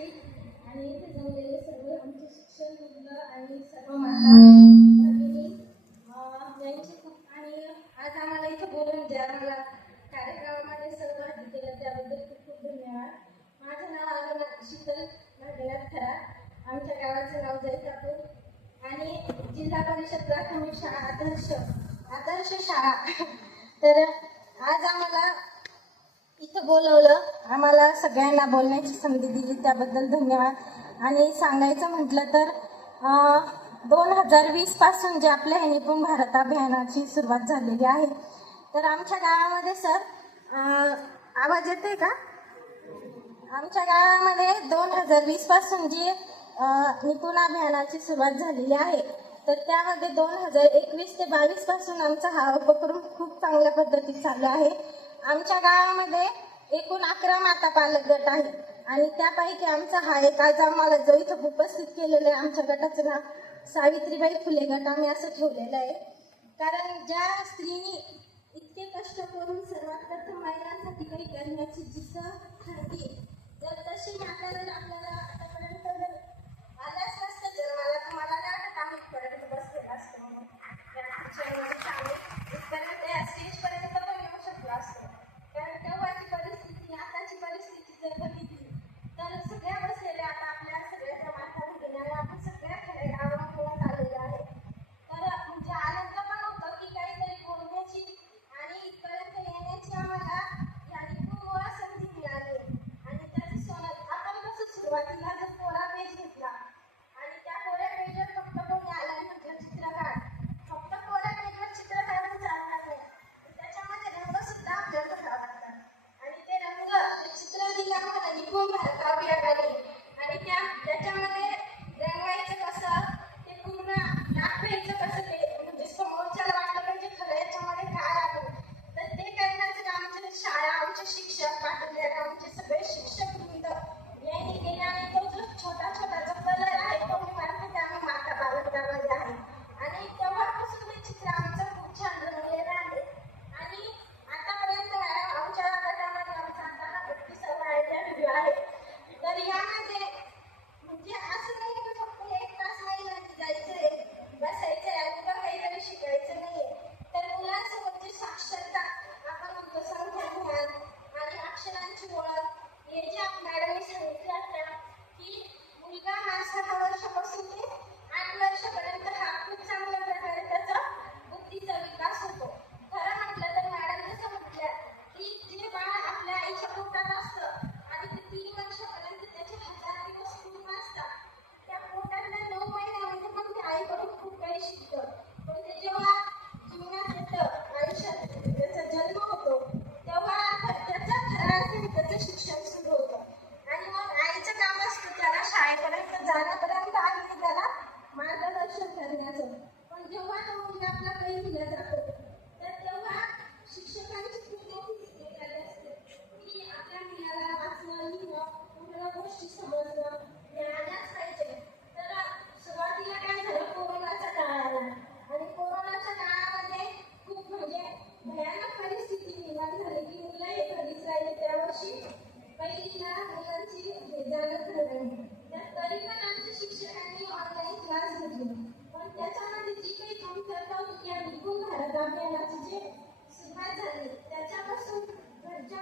आणि इथे जमलेले सर्व आमचे शिक्षक मुलं आणि सर्व माता भगिनी अं, यांचे खूप आणि आज आम्हाला इथे बोलून जे आम्हाला कार्यक्रमामध्ये सहभागी केलं त्याबद्दल खूप खूप धन्यवाद. माझं नाव आगना शीतल. भाग्यनाथ खरात आमच्या गावाचं नाव जैतापूर आणि जिल्हा परिषद प्राथमिक शाळा आदर्श आदर्श शाळा. तर आज आम्हाला इथं बोलवलं. आम्हाला सगळ्यांना बोलण्याची संधी दिली त्याबद्दल धन्यवाद. आणि सांगायचं म्हटलं तर दोन हजार वीसपासून जे आपल्या हे निपुण भारत अभियानाची सुरुवात झालेली आहे. तर आमच्या गावामध्ये सर आवाज येते का? आमच्या गावामध्ये दोन हजार वीसपासून जी निपुण अभियानाची सुरुवात झालेली आहे. तर त्यामध्ये दोन हजार एकवीस ते बावीसपासून आमचा हा उपक्रम खूप चांगल्या पद्धतीत चालू आहे. आमच्या गावामध्ये एकूण अकरा माता पालक गट आहे आणि त्यापैकी आमचा हा एक आज आम्हाला जो इथं उपस्थित केलेलं आहे आमच्या गटाचं नाव सावित्रीबाई फुले गट. आम्ही असं ठेवलेलं आहे. कारण ज्या स्त्रीनी इतके कष्ट करून सर्वात प्रथम महिलांसाठी काही करण्याची जिद्द ठरली जर तशी माता जर आपल्याला आतापर्यंत जर आल्याच नसतं जन्माला तर मला नाही वाटत आम्ही इथपर्यंत बसलेलं असतं म्हणून या खुर्च्यांवरती आम्ही इथपर्यंत या स्टेजपर्यंत पण येऊ शकलो असतो कारण तेव्हाची परिस्थिती आताची परिस्थिती जर बघितली तर सगळ्या बसलेल्या आता आपल्या सगळ्याच्या माता भगिनी आपण सगळ्या खऱ्या गावाकडून आलेल्या आहे तर म्हणजे आनंद पण होतो की काहीतरी बोलण्याची आणि इथपर्यंत येण्याची आम्हाला या निपुणमुळं संधी मिळाली आणि त्याची सोनं आपण कसं सुरुवातीला जर कोरा पेज घेतला आणि त्या कोऱ्या पेजवर फक्त कोणी आला म्हणजे चित्रकार फक्त कोऱ्या पेजवर चित्रकार चालणार नाही. त्याच्यामध्ये रंग सुद्धा आपल्याला घ्यावे लागतात आणि ते रंग ते चित्र दिल्यामुळे आम्हाला निपुण भारत आणि त्या त्याच्यामध्ये वर्षांची ओळख हे जे आप- मॅडमनी सांगितलं आता की मुलगा हा सहा वर्षापासून ते आठ वर्षापर्यंत हा खूप चांगला Tana, क्लास पण त्याच्यामध्ये जी काही कमतरता होती या निपुण भारत अभियानाची जे सुरुवात झाली त्याच्यापासून घरच्या